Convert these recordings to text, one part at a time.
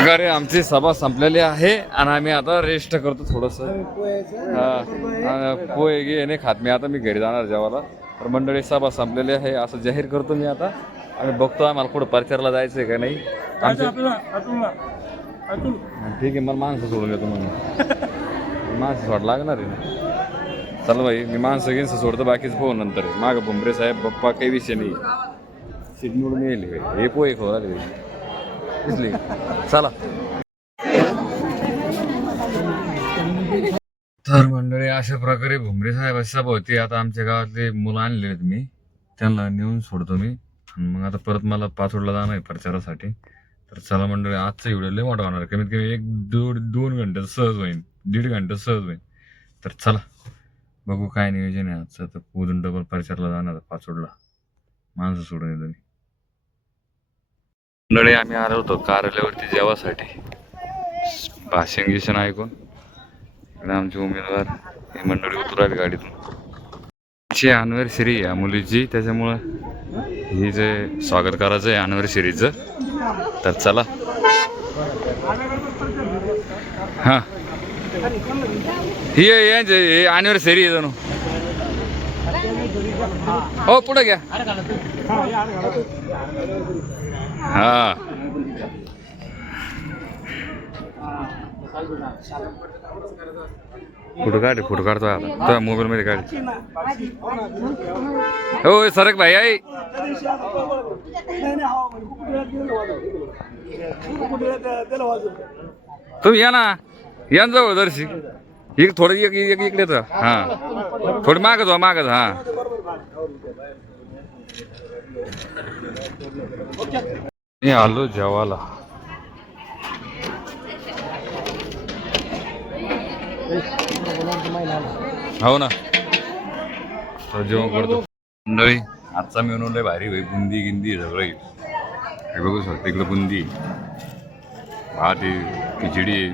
प्रकारे आमची सभा संपलेली आहे आणि आम्ही आता रेस्ट करतो थोडंसं. पोहे गे नाही खात मी आता, मी घरी जाणार जेवायला. तर मंडळी सभा संपलेली आहे असं जाहीर करतो मी आता. आम्ही बघतो आम्हाला पुढं परिसरला जायचं आहे का नाही. ठीक आहे, मला माणसं सोडून येतो मग. माणसं सोड लागणार आहे ना. चल भाई, मी माणसं घेऊन सोडतो, बाकीच पोह नंतर आहे. मागं भुमरे साहेब बप्पा काही विषय नाही. सीट निवडून येईल हे पोहे खो आले दिसली. चला तर मंडळी अशा प्रकारे भुमरे साहेब सभा होती. आता आमच्या गावातले मुलं आणले आहेत, मी त्यांना नेऊन सोडतो मी. आणि मग आता परत मला पाचोडला जाणार आहे प्रचारासाठी. तर चला मंडळी, आजचा व्हिडिओ लय मोठा होणार, कमीत कमी 1-2 घंटे सहज होईल, 1.5 घंटे सहज होईल. तर चला बघू काय नियोजन आहे आजचं. तर उद्या डबल प्रचारला जाणार पाचोडला, माणसं सोडून येतो मी. मंडळी आम्ही आलो होतो कार्यालयावरती जेवासाठी. भाषण गिषण ऐकून इकडे आमचे उमेदवार ही मंडळी उतरावी गाडीतून. तिची अॅनिव्हर्सरी या मुलीची, त्याच्यामुळं ही जे स्वागत करायचं आहे अॅनिव्हर्सरीचं. तर चला. हां ही हे अॅनिव्हर्सरी आहे जणू. हो पुढे घ्या. हा फोटो काढतो आता तुझ्या मोबाईल मध्ये काढ. हो सरक भाई आई. तुम्ही या ना, या जवळ दर्शी. एक थोडं इकडेच. हा थोडी मागच हा. मी आलो जेवायला. हो ना, जेवण करतो मंडळी. आजचा मेनू लय भारी भाई, बुंदी गिंदी सगळं हे बघू शकतो. इकडं बुंदी, भात आहे, खिचडी आहे,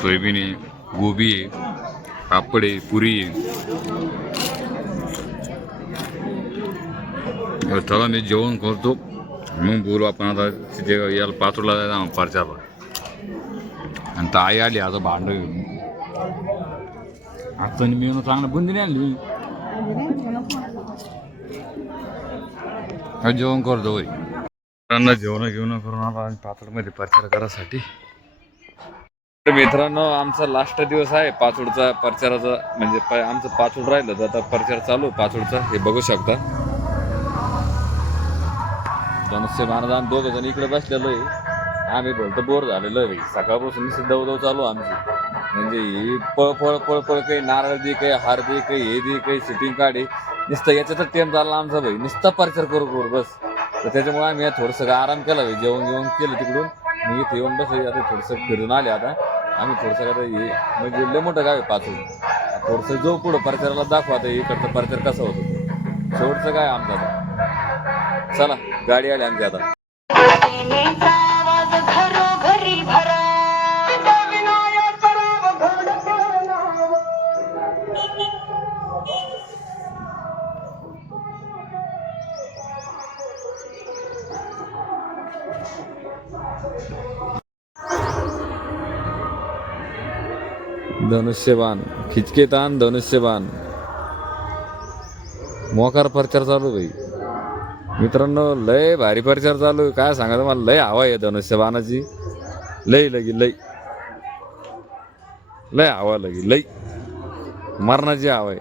सोयाबीन आहे, गोबी आहे, पापड आहे, पुरी आहे. चला मी जेवण करतो, मग बोलू आपण. आता तिथे याला पाचोडला जायला प्रचारला. आणि तर आई आली आता भांड घेऊन. आजचा मेनू चांगला, बुंदी नाही आणली. जेवण करतो भाई. मित्रांनो जेवण घेऊन करून आता आम्ही पाचोडमध्ये प्रचार करायसाठी. तर मित्रांनो आमचा लास्ट दिवस आहे पाचोडचा प्रचाराचा. म्हणजे आमचं पाचोड राहिलं तर आता प्रचार चालू पाचोडचा. हे बघू शकता. धनुष्य महाराज दोघ जण इकडे बसलेलो आहे. आम्ही बोलतो बोर झालेलो आहे. सकाळपासून नुसतं दवदव चालू आमची. म्हणजे ही पळ काही नारळ दे, काही हार दे, काही हे दे, काही शूटिंग काढे. नुसतं याच्यातच टेम चालला आमचा भाई. नुसता प्रचार करू बस. तर त्याच्यामुळे आम्ही थोडंसं आराम केला भाई. जेवण केलं तिकडून. मी इथे येऊन बस आता थोडंसं फिरून आले. आता आम्ही थोडंसं आता हे म्हणजे लय मोठं गाव आहे पाचोड. थोडंसं जाऊ पुढं प्रचाराला दाखवा आता इकडचा प्रचार कसा होतो. शेवटचं काय आमचा आता. चला गाडी आली आमची आता. धनुष्यबाण खिचकेतान धनुष्यबाण मोकार प्रचार चालू भाई. मित्रांनो लय भारी प्रचार चालू आहे. काय सांगा तुम्हाला, लय हवा आहे धनुष्यबाणाची. लय हवा लय मरणाची हवा आहे.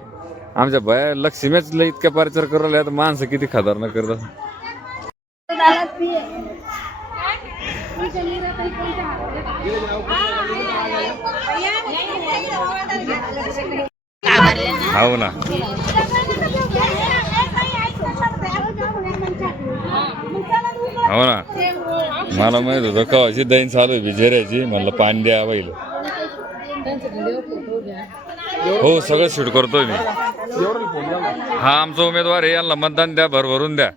आमच्या भया लक्ष्मीच लय इतक्या प्रचार करू राहिल्या. तर माणसं किती खतरनाक करतात. हो ना, हो ना. मला माहित होतं कवाची दैन चालू आहे बिजेऱ्याची. म्हणलं पाणी द्या बैल. हो सगळं शूट करतोय मी. हा आमचा उमेदवार आहे. यांना मतदान द्या, भरभरून द्या.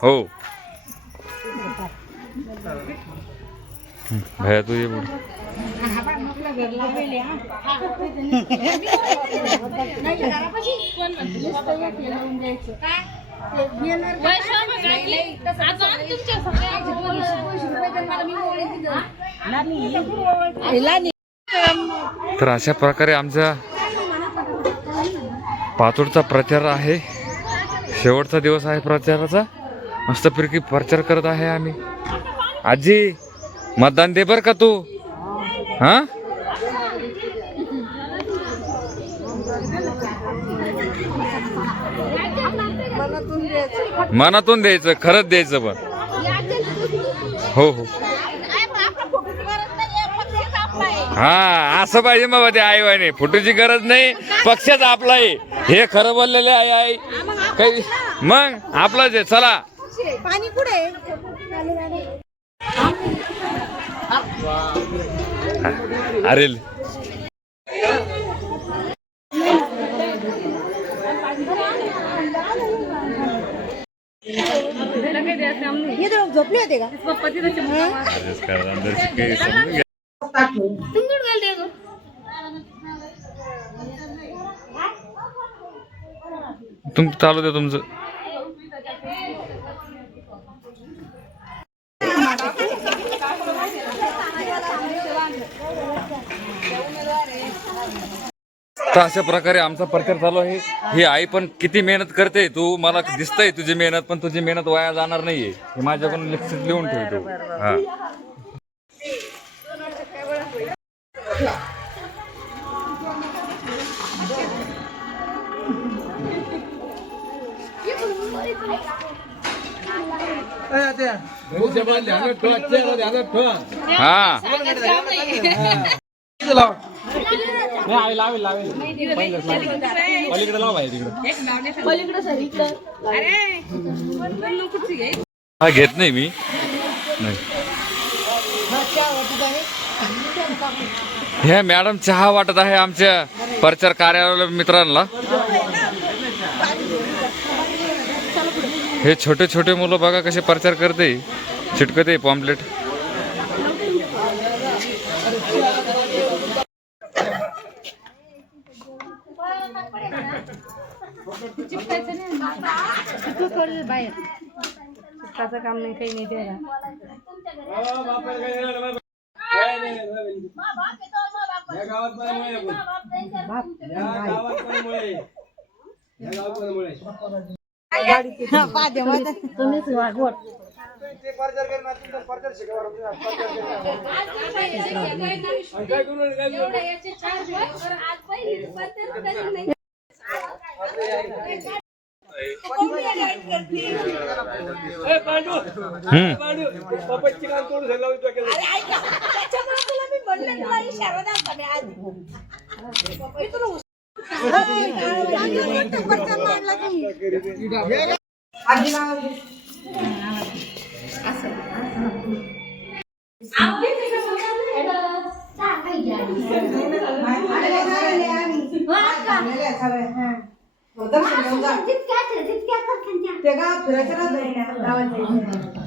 हो भैया तू ये बोल. तर अशा प्रकारे आमचा पातूरचा प्रचार आहे. शेवटचा दिवस आहे प्रचाराचा. मस्तपैकी प्रचार करत आहे आम्ही. आजी मतदान दे बर का तू. हा मनातून द्यायचं, खरंच द्यायचं. पण हो हो हा असं पाहिजे बाबा. ते आई वाईने फोटोची गरज नाही, पक्षाच आपला आहे हे खरं बोललेले आहे आई. काही मग आपलाच आहे. चला पाणी कुठे अरे झोपले होते का? तुम चालू दे तुमचं. तर अशा प्रकारे आमचा प्रचार चालू आहे. ही आई पण किती मेहनत करते. तू मला दिसतंय तुझी मेहनत, पण तुझी मेहनत वाया जाणार नाहीये हे माझ्याकडून लक्षात लिहून ठेवतो. हा हा घेत नाही मी. ह्या मॅडम चहा वाटत आहे आमच्या प्रचार कार्यालय मित्रांना. हे छोटे छोटे मुलं बघा कसे प्रचार करते, चिटकते पॉम्पलेट. बाहेर काम नाही, काही नाही द्यायला.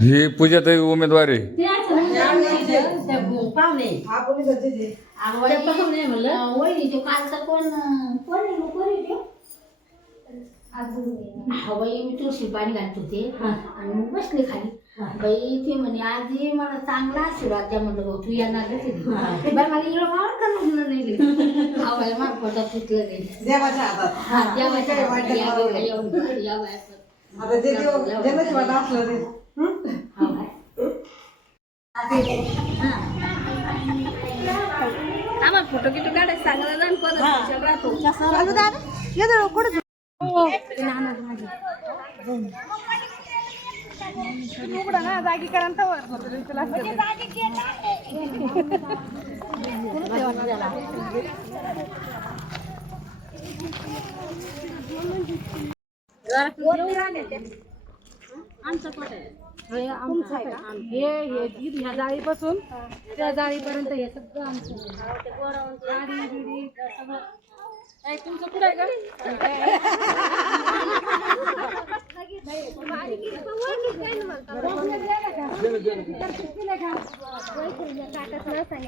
ही पूजा ताई उमेदवार आहे. बाई मी तुळशी पाणी घालत होते आणि मग बसले खाली. बाई ते म्हणे आजी मला चांगला आशीर्वाद द्या. म्हणलं भाऊ तू येणार बाई मला इकडं आवडतं नाही हवाय माग पोटात तुटलं नाही. आम्हाला फोटो किटो काढायला सांगायला कुठे जागी करा ह्या जाळीपासून त्या जाळीपर्यंत हे सगळं आमचं. तुमचं कुठं आहे का?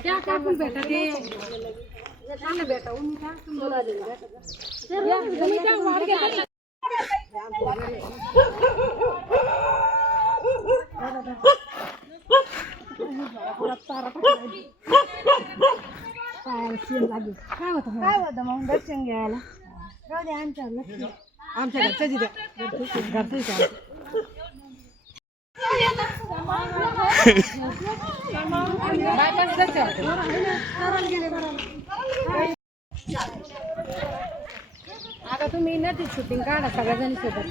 त्या कापून भेटा ते भेटा काय होतं मग दर्शन घ्यायला जाऊ दे आमच्या घरचं घरचं आता तुम्ही नदी शूटिंग काढा सगळ्याजणी सोबत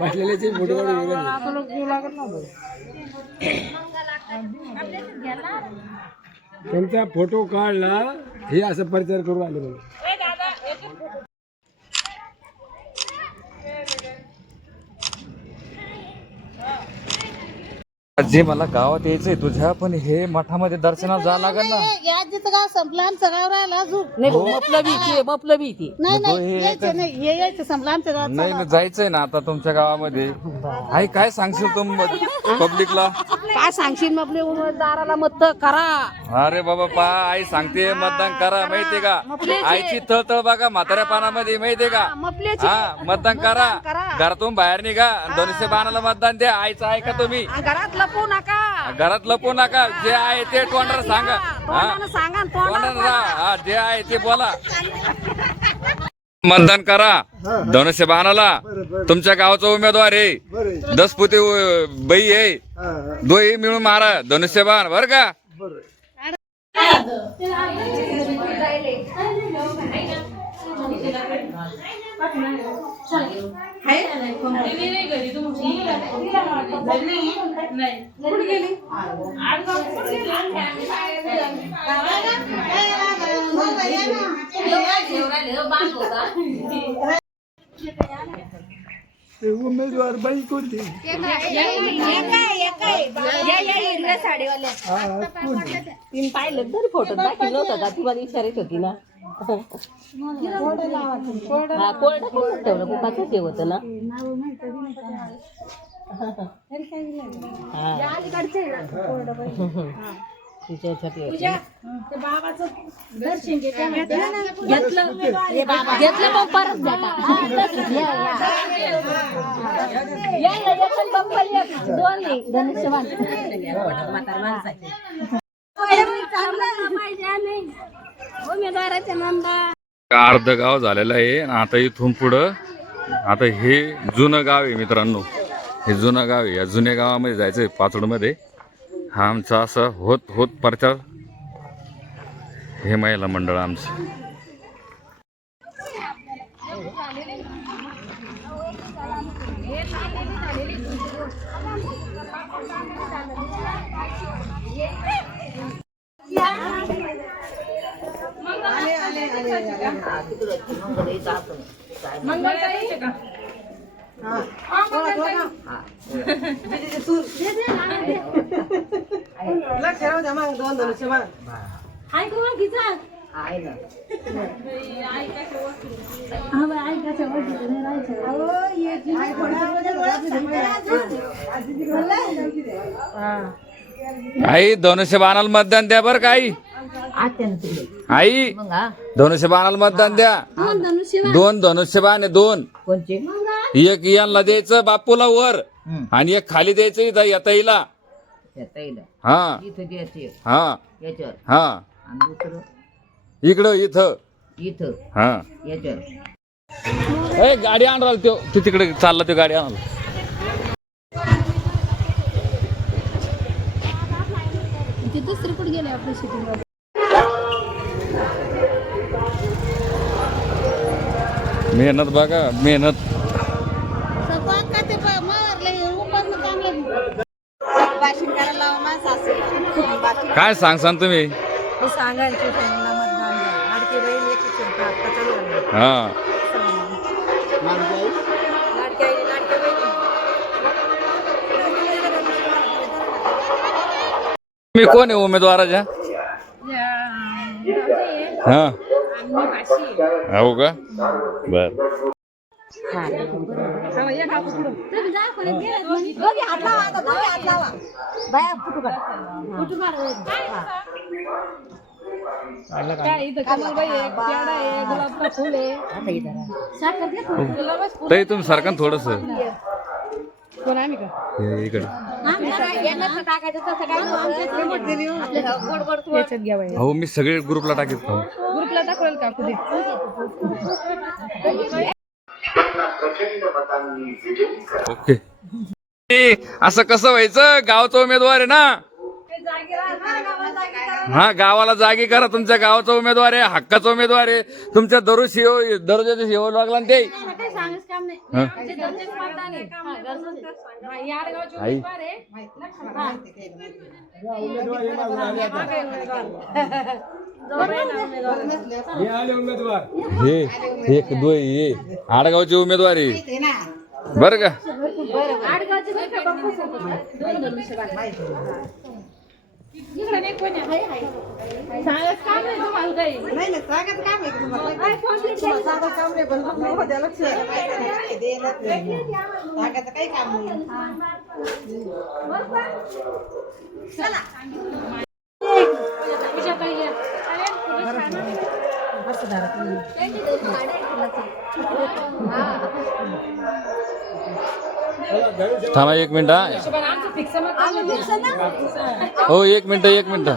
बसलेल्याचे फोटो काढून त्यांचा फोटो काढला हे असं प्रचार करू आले म्हणून जे मला गावात यायचंय तुझ्या पण हे मठामध्ये दर्शनाला जावं लागेल ना याचं गाव संपलं आमचं गाव राहिलं अजून नाही मपलबी ती नाही यायचं नाही हे यायचं संपलं आमचं गाव नाही ना जायचंय ना आता तुमच्या गावामध्ये आई काय सांगशील तुम पब्लिकला काय सांगशील मग आपल्या उमेदवाराला मत करा अरे बाबा पा आई सांगते मतदान करा माहितीये का आईची तळतळ बघा म्हाताऱ्या पानामध्ये माहितीये का हा मतदान करा घरातून बाहेर निघा 212 मतदान द्या आईचं ऐका तुम्ही घरात लपवू नका घरात लपवू नका जे आहे ते तोंडाला सांगा सांगा तोंडाला जे आहे ते बोला मतदान करा 212 तुमच्या गावचा उमेदवार आहे दसपुती बाई आहे दोही मिळून मारा 212 बर का उमेदवार बाई कोणते पाहिलं तरी फोटो दाखवलं होतं का तुम्हाला विचारित होती ना कोरडं ठेवलं कुकाचं ते होतं ना बाबाचं दर्शन घेतलं पण परत उमेदवाराच्या नंदा अर्ध गाव झालेलं आहे आणि आता इथून पुढं आता हे जुनं गाव आहे मित्रांनो हे जुनं गाव आहे या जुन्या गावामध्ये जायचंय पाचोडमध्ये हा आमचा असा होत प्रचार हे महिला मंडळ आमचं आई 212 मतदान द्या बरं का आई आई 212 मतदान द्या 2 धनुष्यबाण आहे 2 एक यांना द्यायचं बापूला वर आणि एक खाली द्यायचं इथं येताईला हा हा हा इकडं इथं हा गाडी आणला तो तिकडे चालला तो गाडी आणला दुसरी कुठे गेले आपली शूटिंग मेहनत बघा मेहनत काय सांगसान तुम्ही हा तुम्ही कोण आहे उमेदवाराच्या हा हो का बर दोघी हात लावा आता, दोघी हात लावा. बाया फुटू काढ. फुटू काढ. साखर दे तू. ताई तुम्ही सारखं थोडस इकडे यांना टाकायचं तसं काय गोड गोड हो मी सगळे ग्रुपला टाकेल ग्रुपला दाखवाल का कुठे ओके असं कसं व्हायचं गावचा उमेदवार आहे ना हा गावाला जागी करा तुमच्या गावाचा उमेदवार आहे हक्काचा उमेदवार आहे तुमच्या दररोजाच्या सेवा लागला ना ते हा. आई हे आले उमेदवार हे एक दोन हे आडगावचे उमेदवार आहे बर का थांबा एक मिनिट हो एक मिनिट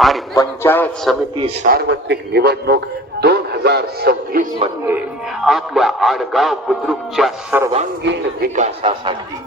आणि पंचायत समिती सार्वत्रिक निवडणूक 2026 मध्ये आपल्या आडगाव बुद्रुकच्या सर्वांगीण विकासासाठी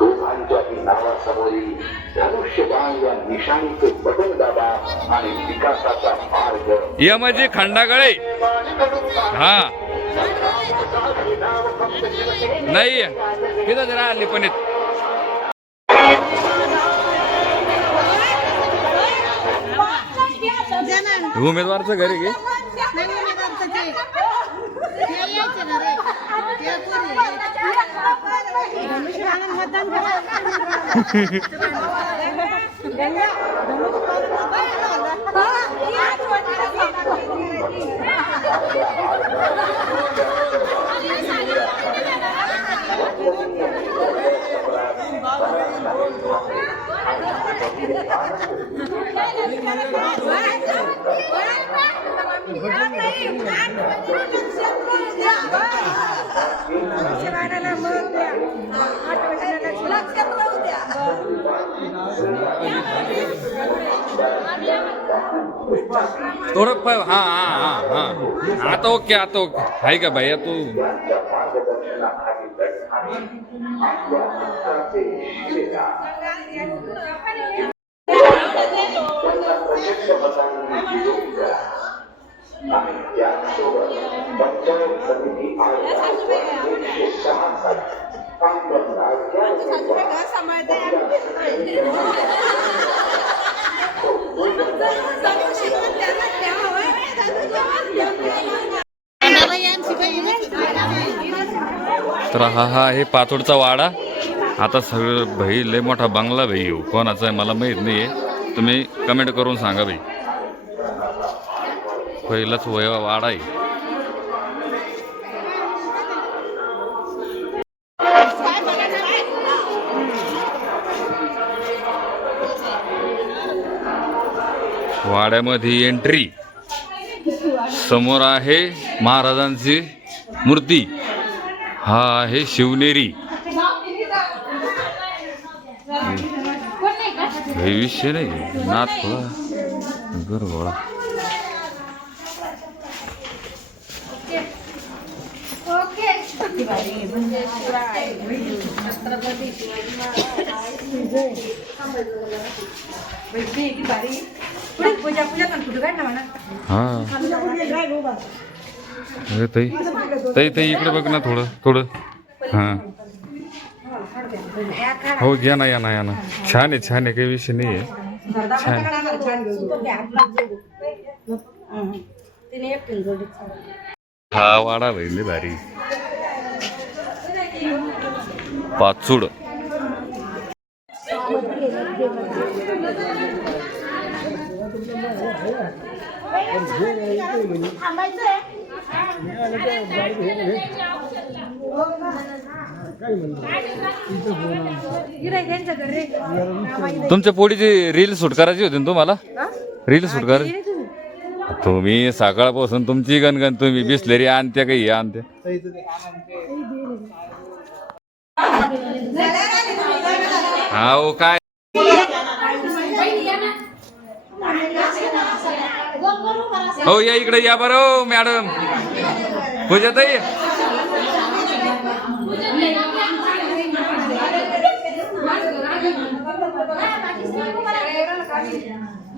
दोघांच्याही नावासमोरील धनुष्यबाण या निशाणीचे बटन दाबा आणि विकासाचा मार्ग या म्हणजे खंडागळे हा नाही किती जरा आली पण उमेदवारचं घरी घे थोडं हा हा हा हा आता ओके आहे का भैया तू पंचायत समिती तर हा आहे पातोडचा वाडा आता सगळं भाई लय मोठा बंगला भाई येऊ कोणाचा आहे मला माहित नाहीये तुम्ही कमेंट करून सांगा भाई पहिलाच वाडा आहे वाड्यामध्ये एंट्री समोर आहे महाराजांची मूर्ती हा आहे शिवनेरी काही विषय नाही नाथ थोडा गरगोळा. हा ताई इकडे बघ ना थोडं थोडं. हा हो घ्या ना, या ना. छान आहे काही विषय नाही आहे. छान हा वाडा लई भारी. पाचूड तुमच्या पोळीची रील शूट करायची होती ना तुम्हाला? रील शूट करायची तुम्ही सकाळपासून तुमची गणगण. तुम्ही बिसलेरी आणते काही आणते. हा हो काय हो या इकडे या बरं मॅडम. पूजा ताई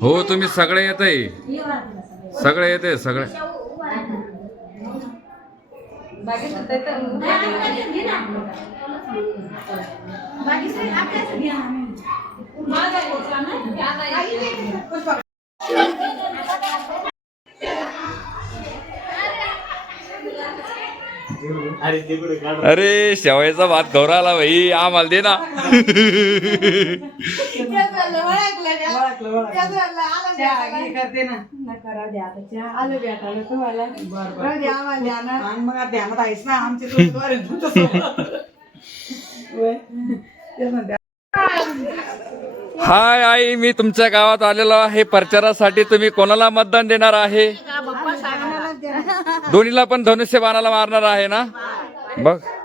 हो तुम्ही सगळे येत सगळे. अरे शेवयाचा भात गौराला भाई आम्हाला दे ना. हाय आई, मी तुमच्या गावात आलेलो आहे प्रचारासाठी. तुम्ही कोणाला मतदान देणार आहे? दोन्हीला पण धनुष्य बाणाला मारणार आहे ना?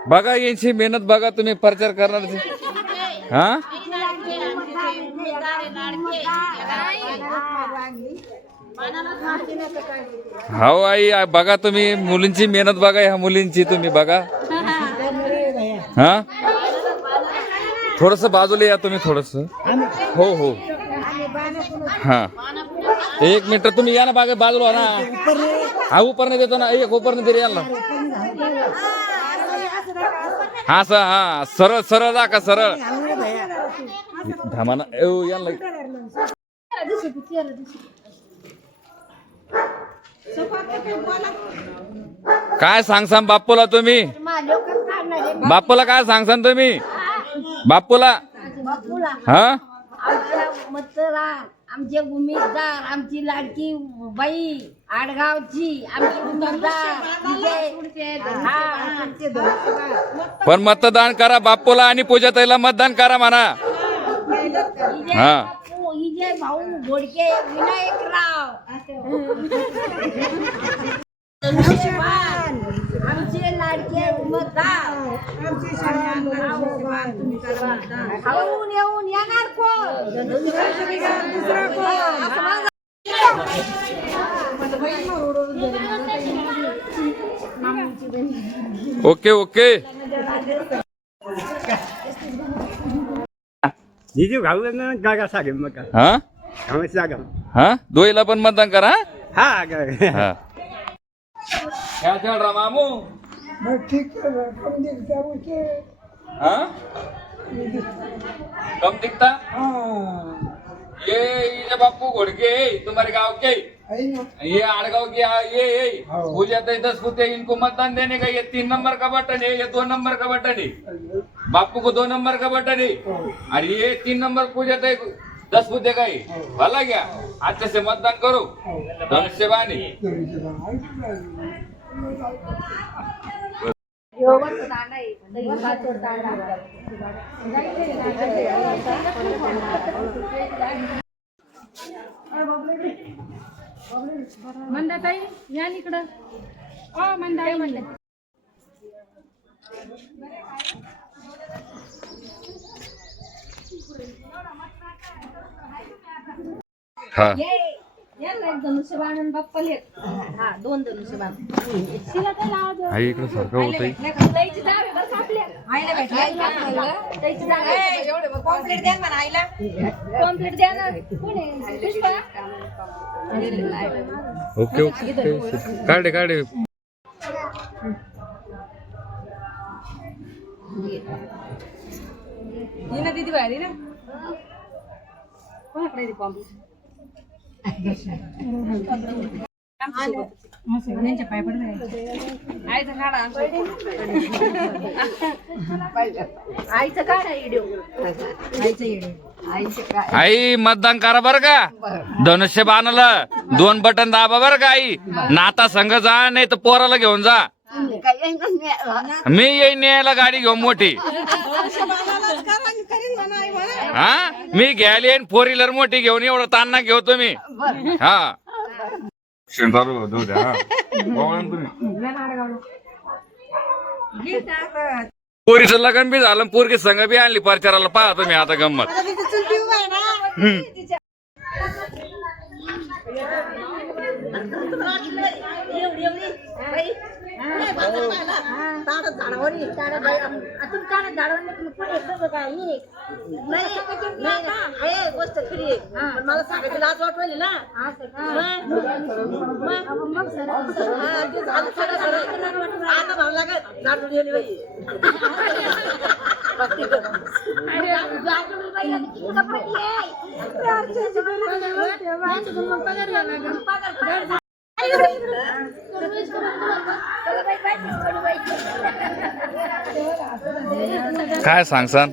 बघा यांची मेहनत बघा. तुम्ही प्रचार करणार हा? हो आई बघा तुम्ही मुलींची मेहनत बघा. ह्या मुलींची तुम्ही बघा. हा थोडस बाजूला या तुम्ही थोडस. हो हा एक मिनिट तुम्ही या ना बाजूला ना. हा ऊपर नाही देतो ना. एक ऊपर नाही दे याला. हा सरळ का सरळ धामाना याला. काय सांगसान बापूला तुम्ही? बापूला काय सांगसान तुम्ही? बापूला हा आमचे उमेदवार, आमची लाडकी बाई आडगावची, पण मतदान करा बापूला आणि पूजाताईला मतदान करा म्हणा. हा भाऊ घोडके विनायकराव आमचे लाडके उमेदवार येऊन येणार कोण? ओके हा दोईला पण मतदान करा. हा मामू कम दिखता ये बापू घोड़के तुम्हारे गांव के ये आड़गांव के ये पूजा तो 10 पुते इनको मतदान देने का. ये 3 नंबर का बटन है, ये 2 नंबर का बटन है. बापू को 2 नंबर का बटन है और ये 3 नंबर पूजा तो 10 पुते का है. भला क्या अच्छे से मतदान करो. धनुष्य बानी मंदाताई या इकडं. मंदाताई हा धनुष्यबाण बाप्पाले हा 2 धनुष्यबाण शिला काय लावायचं आई इकडे सारखं होतंय त्याची जागा आहे बरं का आपल्या आईला भेटला त्याची जागा आहे एवढे कॉम्प्लीट द्या ना आईला कॉम्प्लीट द्या ना कोण आहे पुष्पा ओके ओके काढे काढे ही ना दीदी बाहेर ना कोणाकडे आहे कॉम्प्लीट त्यांच्या पाय पडले आईचा काढा आईचा काढा व्हिडिओ आईचा व्हिडिओ आई मतदान करा बर का धनुष्य बाणाला 2 बटन दाबा बर का आई नाता संघ जा नाही तर पोराला घेऊन जा मी येईन न्यायला गाडी घेऊन मोठी हा मी घ्यायला येईन 4 व्हीलर मोठी घेऊन एवढं तान्ना घेऊ तुम्ही हा पोरीचं लग्न बी झालं पोरगी संघ बी आणली प्रचाराला पहा तुम्ही आता गंमत मला सांगायची लाज वाटवली ना आता भाव लागत झाडून गेली बाई काय सांगसान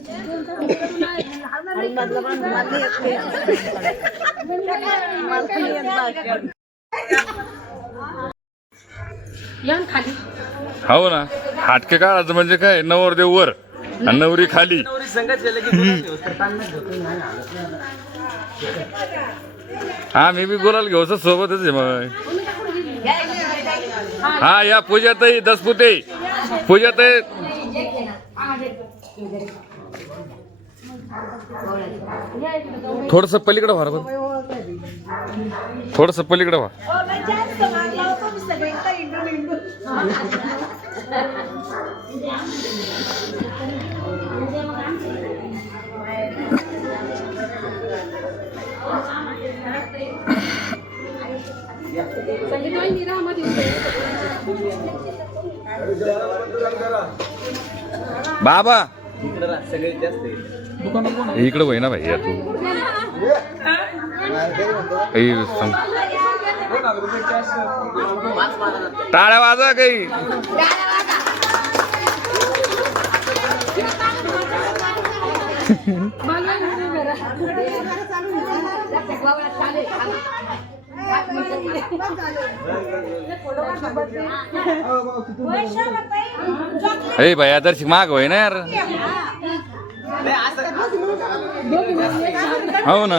हो ना हाटके काढायचं म्हणजे काय नवरदेव वर आणि नवरी खाली हा मी बी बोलायला घेऊ सोबतच आहे मग हा या पूजाताई दसपुते पूजाताई थोडस पलीकडे व्हा थोडस पलीकडे व्हा बाबा इकडे वय ना भाई तू टाळ्या वाजा काही अरे भाई आदर्श माग होय ना यार हो ना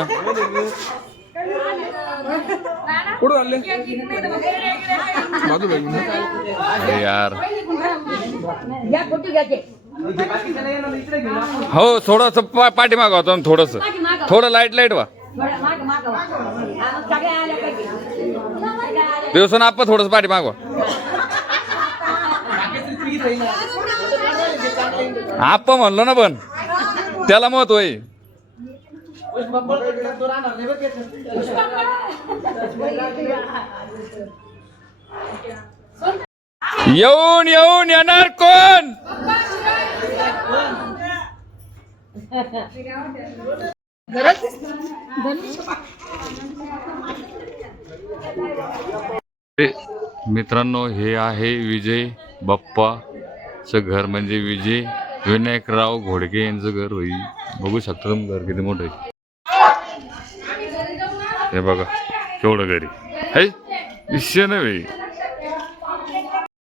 यार हो थोडस पाठीमाग होतो थोडस थोडं लाईट वा दिवसन आप थोडस पाठीमागवा आप म्हणलो ना पण त्याला महत्व आहे येऊन येऊन येणार कोण मित्रांनो हे आहे विजय बाप्पाचं घर म्हणजे विजय विनायकराव घोडके यांचं घर होईल बघू शकता तुम्ही घर किती मोठं आहे हे बघा केवढं घरी है विषय नाही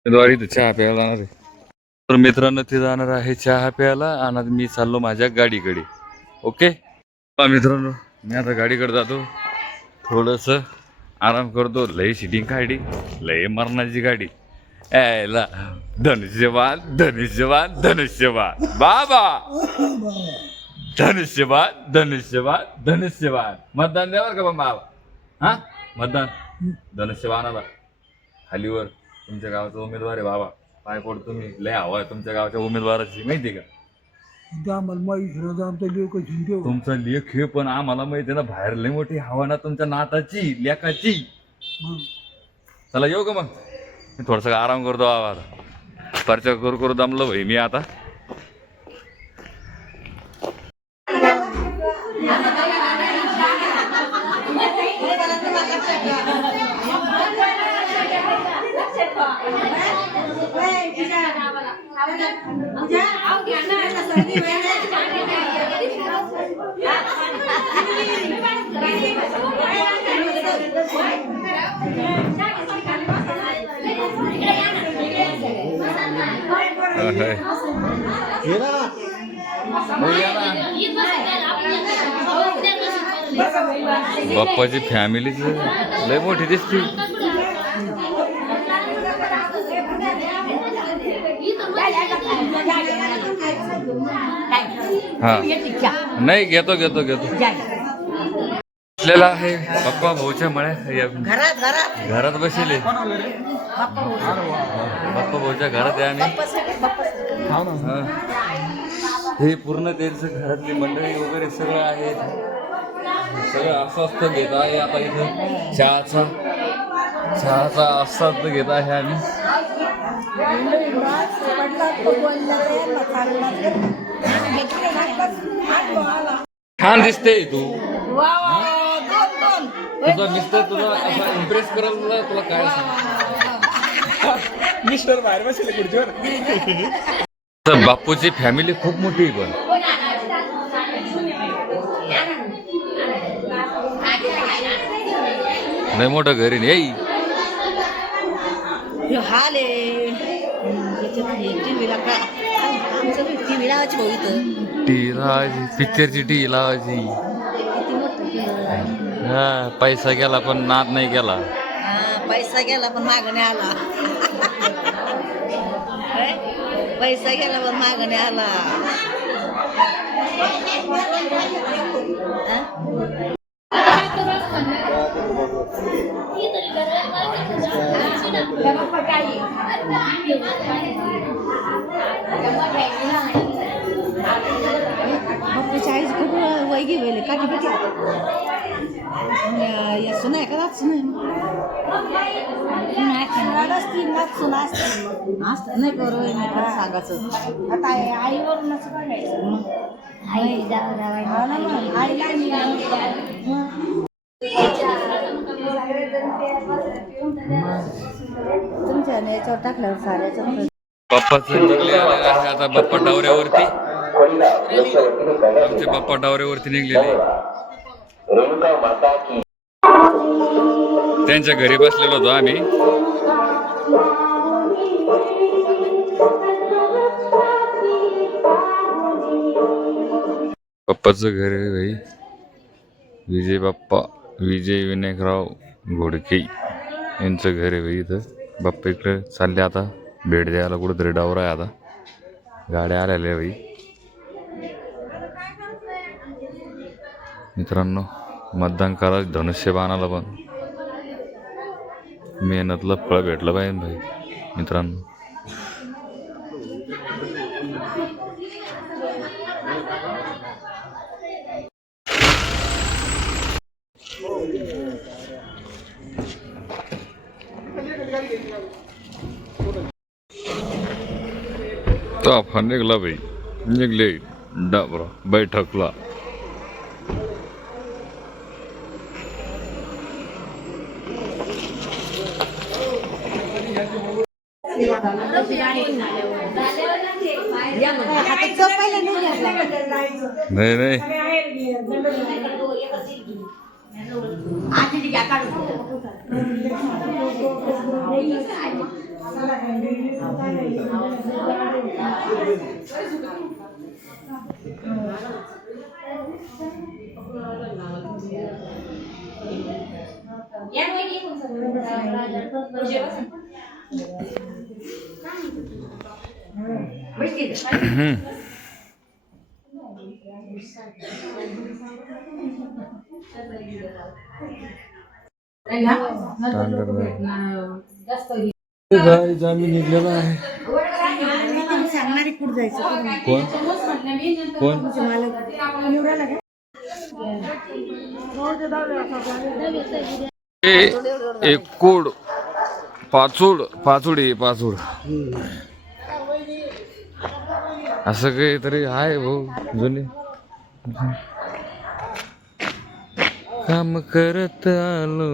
द्वारी चहा प्यायला जाणार आहे तर मित्रांनो ते जाणार आहे चहा प्यायला आणि मी चाललो माझ्या गाडीकडे ओके मित्रांनो मी आता गाडीकडे जातो थोडस आराम करतो लय सिटिंग काढली लय मरणाची गाडी यायला धनुष्यबाण धनुष्यबाण धनुष्यबाण बाबा धनुष्यबाण धनुष्यबाण धनुष्यबाण मतदान द्यावर का बाबा हा मतदान धनुष्यबाणाला खालीवर तुमच्या गावाचा उमेदवार आहे बाबा. पाय पड तुम्ही, लय हवा आहे तुमच्या गावाच्या उमेदवाराची, माहिती का? तुमचा लेख हे, पण आम्हाला माहिती आहे ना, बाहेर लय मोठी हवा ना तुमच्या नाताची लेखाची. चला येऊ का मग? मी थोडस आराम करतो बाबा, आता परचा करू दमलो भाई मी आता. बाप्पाची फॅमिलीच लय मोठी दिसते. हा नाही घेतो बसलेला आहे बाप्पा भाऊच्या मळ्या, घरात बसले बाप्पा भाऊच्या घरात आहे आम्ही. हे पूर्ण त्यांचं घरातली मंडळी वगैरे सगळं आहे, सगळं अस्वस्थ घेत आहे. आता इथं चहाचा अस्वस्थ घेत आहे आम्ही. छान दिसते तू, तुझा मिस्टर तुला असा इम्प्रेस करायला तुला काय सांग. मिस्टर बाहेर बसले खुर्चीवर. बापूची फॅमिली खूप मोठी आहे, पण नाही मोठं घरी नाही. हाल टी लावायची, पिक्चरची टी लावायची. हा पैसा गेला पण नाद नाही गेला. पैसा गेला पण मागणे आला. पैसा गेला पण मागणे आला. चाळीस खूप वैगी वेले काठी पिठी सुना का रात सुना नाही करू सांगायचं. आता आईवरूनच तुमच्या याच्यावर टाकल्यावर साऱ्याच्या बाप्पाचं निघले आहे आता. बाप्पा डावऱ्यावरती, आमचे बाप्पा डावऱ्यावरती निघलेले. त्यांच्या घरी बसलेलो होतो आम्ही. बाप्पाचं घर आहे भाई. विजय बाप्पा, विजय विनायकराव घोडके यांचं घर आहे भाई. इथं बाप्पा इकडे चालले आता भेट द्यायला कुठंतरी. डावर आहे आता, गाड्या आलेल्या भाई. मित्रांनो मतदान करा धनुष्यबाणाला, पण मेहनतला फळ भेटलं पाहिजे भाई मित्रांनो. ताफा निघला भाई, निघले डाबरा बैठकला. नाही नाही गाईच आम्ही निघलेलो आहे. सांगणारी कुठं जायचं कोण कोण एक कोड पाचूड असं काहीतरी आहे भाऊ जुने काम करत आलो